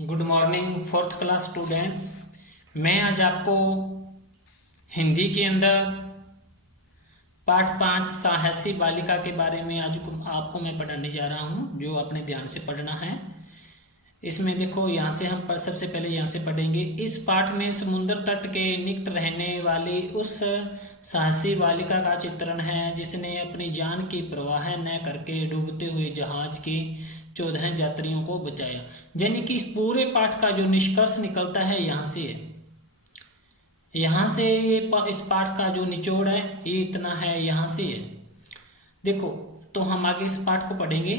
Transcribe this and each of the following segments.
Good morning fourth class students. मैं आज आपको हिंदी के अंदर पाठ 5 साहसी बालिका के बारे में आज आपको मैं पढ़ाने जा रहा हूँ, जो आपने ध्यान से पढ़ना है। इसमें देखो, यहाँ से हम सबसे पहले यहाँ से पढ़ेंगे। इस पाठ में समुद्र तट के निकट रहने वाली उस साहसी बालिका का चित्रण है जिसने अपनी जान की परवाह न करके डूबते हुए जहाज के 14 यात्रियों को बचाया। यानी कि इस पूरे पाठ का जो निष्कर्ष निकलता है यहाँ से ये इस पाठ का जो निचोड़ है ये इतना है, यहाँ से है। देखो, तो हम आगे इस पाठ को पढ़ेंगे।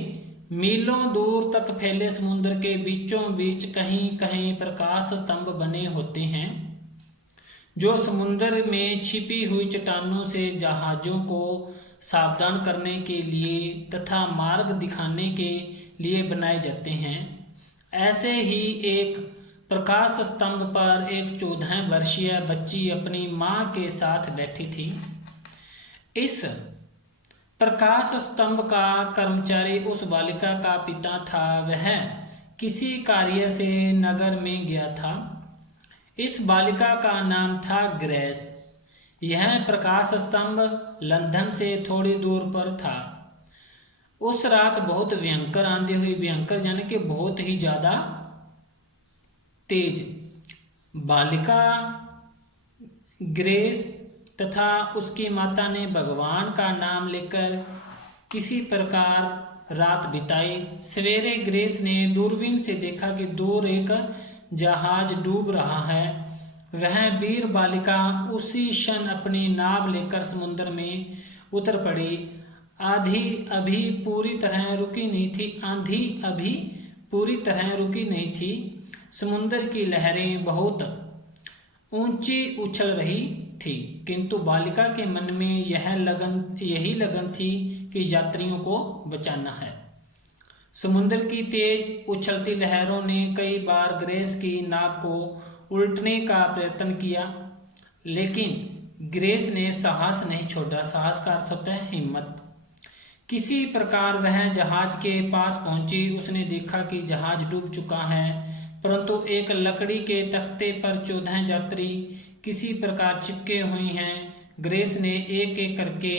मीलों दूर तक फैले समुद्र के बीचों बीच कहीं कहीं प्रकाश स्तंभ बने होते हैं जो समुद्र में छिपी हुई चट्टानों से जहाजों को सावधान करने के लिए तथा मार्ग दिखाने के लिए बनाए जाते हैं। ऐसे ही एक प्रकाश स्तंभ पर एक 14 वर्षीय बच्ची अपनी मां के साथ बैठी थी। इस प्रकाश स्तंभ का कर्मचारी उस बालिका का पिता था। वह किसी कार्य से नगर में गया था। इस बालिका का नाम था ग्रेस। यह प्रकाश स्तंभ लंदन से थोड़ी दूर पर था। उस रात बहुत भयंकर आंधी हुई। भयंकर यानी कि बहुत ही ज्यादा तेज। बालिका ग्रेस तथा उसकी माता ने भगवान का नाम लेकर किसी प्रकार रात बिताई। सवेरे ग्रेस ने दूरबीन से देखा कि दूर एक जहाज डूब रहा है। वह वीर बालिका उसी क्षण अपनी नाव लेकर समुद्र में उतर पड़ी। आंधी अभी पूरी तरह रुकी नहीं थी। समुद्र की लहरें बहुत ऊंची उछल रही थी, किंतु बालिका के मन में यही लगन थी कि यात्रियों को बचाना है। समुद्र की तेज उछलती लहरों ने कई बार ग्रेस की नाव को उल्टने का प्रयत्न किया, लेकिन ग्रेस ने साहस नहीं छोड़ा। साहस का अर्थ होता है हिम्मत। किसी प्रकार वह जहाज के पास पहुंची। उसने देखा कि जहाज डूब चुका है, परंतु एक लकड़ी के तख्ते पर 14 यात्री किसी प्रकार चिपके हुए हैं। ग्रेस ने एक एक करके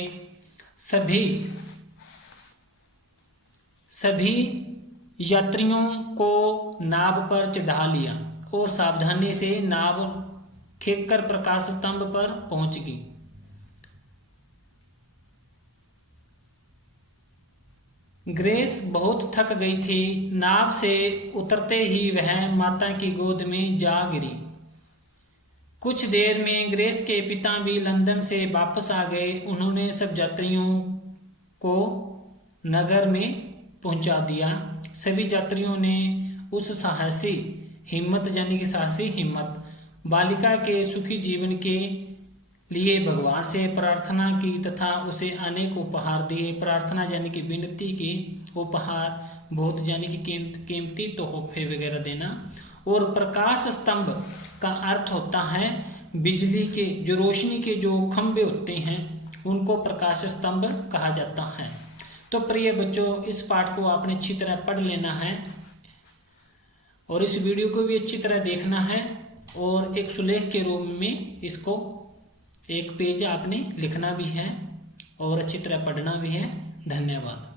सभी यात्रियों को नाव पर चढ़ा लिया और सावधानी से नाव खींचकर प्रकाश स्तंभ पर पहुंच गई। ग्रेस बहुत थक गई थी। नाव से उतरते ही वह माता की गोद में जा गिरी। कुछ देर में ग्रेस के पिता भी लंदन से वापस आ गए। उन्होंने सब यात्रियों को नगर में पहुंचा दिया। सभी यात्रियों ने उस साहसी हिम्मत बालिका के सुखी जीवन के लिए भगवान से प्रार्थना की तथा उसे अनेक उपहार दिए। प्रार्थना यानी कि विनती की, उपहार बहुत यानी कि कीमती तोहफे वगैरह देना। और प्रकाश स्तंभ का अर्थ होता है बिजली के जो रोशनी के जो खंभे होते हैं उनको प्रकाश स्तंभ कहा जाता है। तो प्रिय बच्चों, इस पाठ को आपने अच्छी तरह पढ़ लेना है और इस वीडियो को भी अच्छी तरह देखना है और एक सुलेख के रूप में इसको एक पेज आपने लिखना भी है और अच्छी तरह पढ़ना भी है। धन्यवाद।